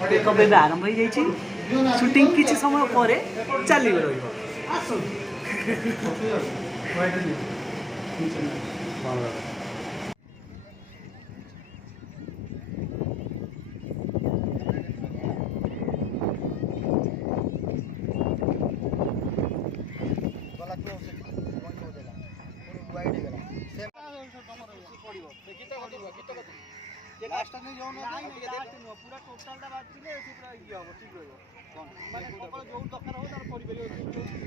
makeup ଏବେ ଆରମ୍ଭ ହେଇଯାଇଛି ସୁଟିଂ କିଛି ସମୟ ପରେ ଚାଲିବ ରହିବ लास्ट नहीं जो नहीं ये लास्ट नो पूरा टोटल दा बात ले पूरा ये हो ठीक रहयो कोन माने कपल जो दरकार हो तार करि परियो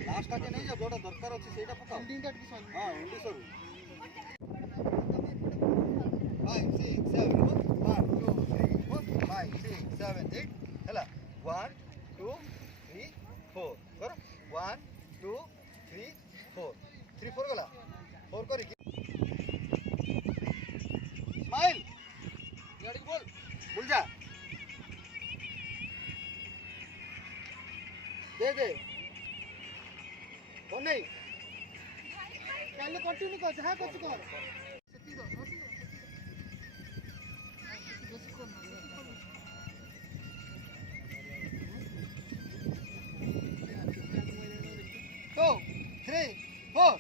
लास्ट के नहीं जो जोटा दरकार अछि सेटा पका एंडिंग काट की सर हां एंडिंग सर 5 6 7 1 2 3 4 5 6 7 8 हला 1 2 3 4 कर 1 2 3 4 3 4 गला 4 करी स्माइल गाड़ी बोल बोल जा दे कौन नहीं चल कंटिन्यू कर जहां कुछ कर सेती दो तो 3 4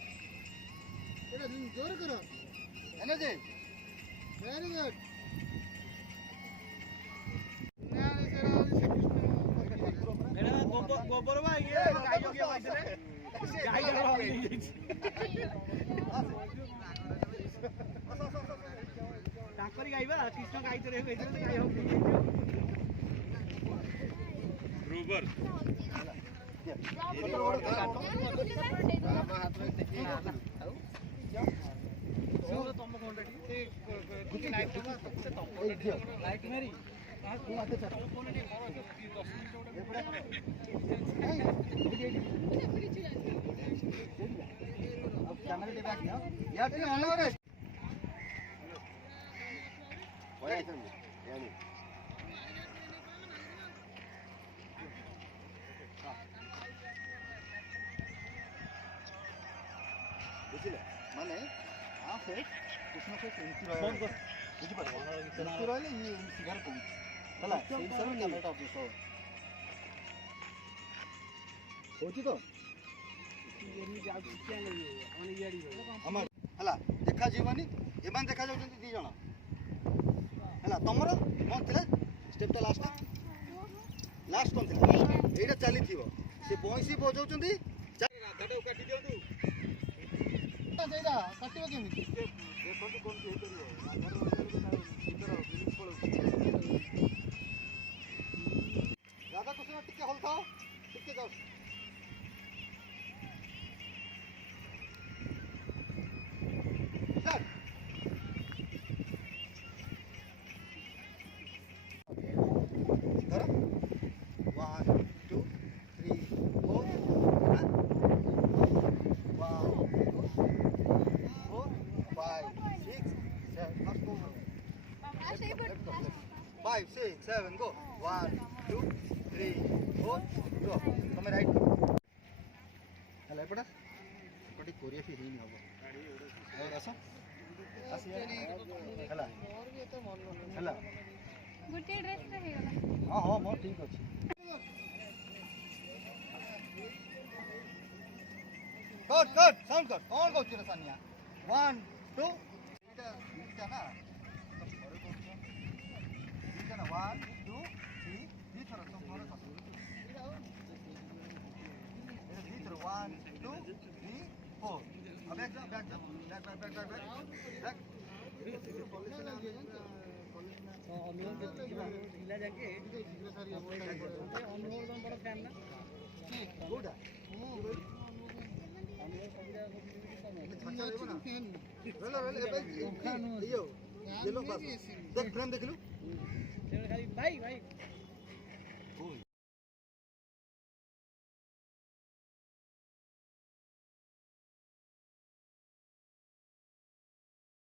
तेरा जोर करो एनर्जी वेरी गुड गोबर भाई ये गाय हो गया भाई गाय हो गई ताकरी गायबा कृष्ण गाय तरे हो गई गाय हो गई ग्रुबर हाथ में देखिए तुम कौन रेडी लाइट लाइट मेरी तू आते चल कैमरा दे बैक यार तुम ऑन हो रे ओए ऐसे यानी बुझिले माने हां से कुछ न कुछ एंट्री रहे फोन कर बुझि पारे एंट्री रहले ये सिगार को हला सेम सब कैमरा ऑफ हो होची तो एनी जाउ क्या नहीं ओनी याडी हमर हला देखा जीवनी एमान देखा जाउ दी जण हला तमरो कोन थिले स्टेप ता लास्ट कोन थिले एटा चली थिबो से बंसी बजाउ चंदी राधाटा काटी दियौ तू जेदा काटिबो केमि देखो तू कोन के करियो राधार भीतर मिनिट पळो राधा कुछ टिके हलता टिके जाओ सर कर 1 2 3 4 5 6 7 go 1 2 3 4 go तुम राइट हला पड़ा पटी कोरिया फिर नहीं होबो और ऐसा हला हला गुटे ड्रेस रे हे गला हां हां मो ठीक अछि कट साउंड कट कौन कहछ रे सानिया 1 2 इटा ना इटा ना 1 2 3 दी थोड़ा तो थोड़ा सा दी थोड़ा 1 2 3 4 अब बैक जा बैक अनियन के ढीला जाके सारी अनियन बड़ फैन ना गोडा देख फ्रेम देख लू भाई भाई